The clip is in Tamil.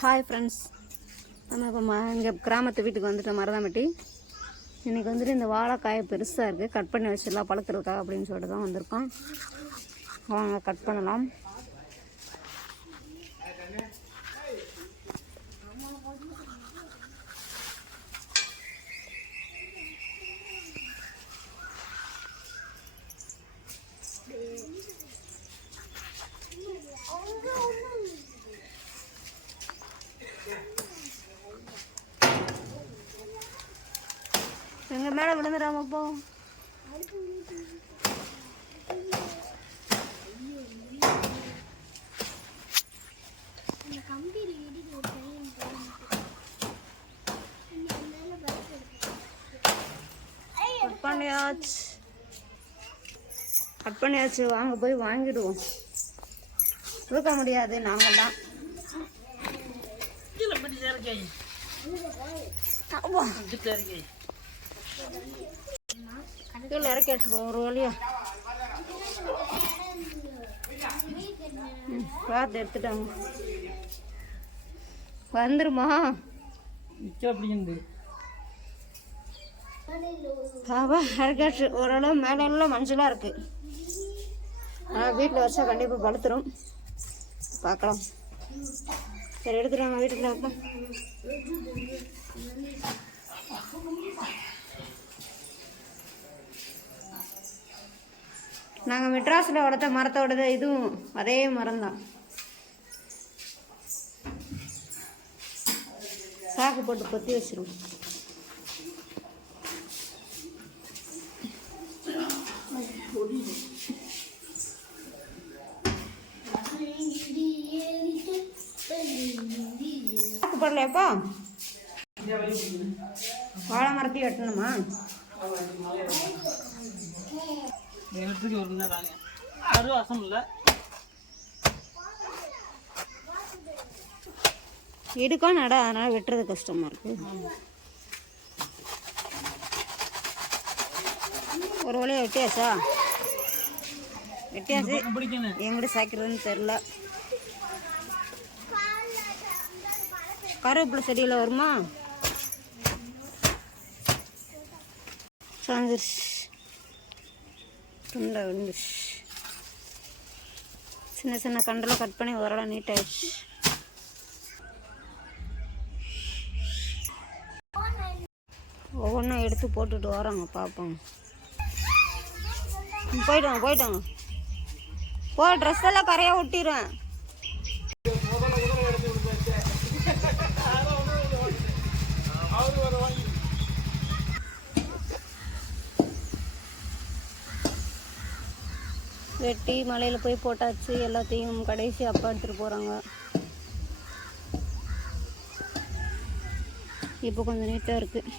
ஹாய் ஃப்ரெண்ட்ஸ் நம்ம இப்போ ம இங்கே கிராமத்து வீட்டுக்கு வந்துட்டோம் மருதாமட்டி இன்றைக்கி வந்துட்டு இந்த வாழைக்காயை பெருசாக இருக்குது கட் பண்ணி வச்சிடலாம் பழுக்கிறதுக்காக அப்படின்னு சொல்லிட்டு தான் வந்திருக்கோம். வாங்க கட் பண்ணலாம். எங்கள் மேலே விழுந்துடாம போ. கட் பண்ணியாச்சு கட் பண்ணியாச்சு வாங்க போய் வாங்கிடுவோம். கொடுக்க முடியாது நாங்கள்லாம் ஆமா. கீழே இறக்கியாச்சு போ, ஒரு வழியா. பார்த்து எடுத்துட்டாங்க. வந்துருமா? பாபா இறக்காச்சு ஓரளவு மேலே எல்லாம் மஞ்சளாக இருக்கு. ஆனால் வீட்டில் வச்சா கண்டிப்பாக படுத்துரும். பார்க்கலாம். சரி எடுத்துட்டாங்க வீட்டுக்கு நாங்கள் மெட்ராஸில் வளர்த்த மரத்தோடது இதுவும் அதே மரம் தான் சாக்கு போட்டு கொத்தி வச்சிருவோம். சாக்கு போடலையாப்பா வாழை மரத்தையும் வெட்டணுமா? எடுத்துக்கு ஒரு நேரம் ஆகும் அசம் இல்லை. இடுக்கும் நட அதனால் வெட்டுறது கஷ்டமாக இருக்கு. ஒரு வழியாக வெட்டியாச்சா? வெட்டியாச்சு. எங்கிட்ட சாய்க்கிறதுன்னு தெரில கருவேப்பிலை செடியில் வருமா? சாஞ்சிருச்சு துண்டை விழுந்துருச்சு சின்ன சின்ன கண்டெல்லாம் கட் பண்ணி ஓரளவு நீட்டாயிடுச்சு. ஒவ்வொன்றும் எடுத்து போட்டுட்டு வரோங்க பார்ப்போம் போயிட்டோங்க போயிட்டோங்க போ ட்ரெஸ் எல்லாம் கரையாக ஒட்டிடுவேன் வெட்டி மலையில் போய் போட்டாச்சு. எல்லாத்தையும் கடைசி அப்பா எடுத்துகிட்டு போகிறாங்க இப்போ கொஞ்சம் நீட்டாக இருக்குது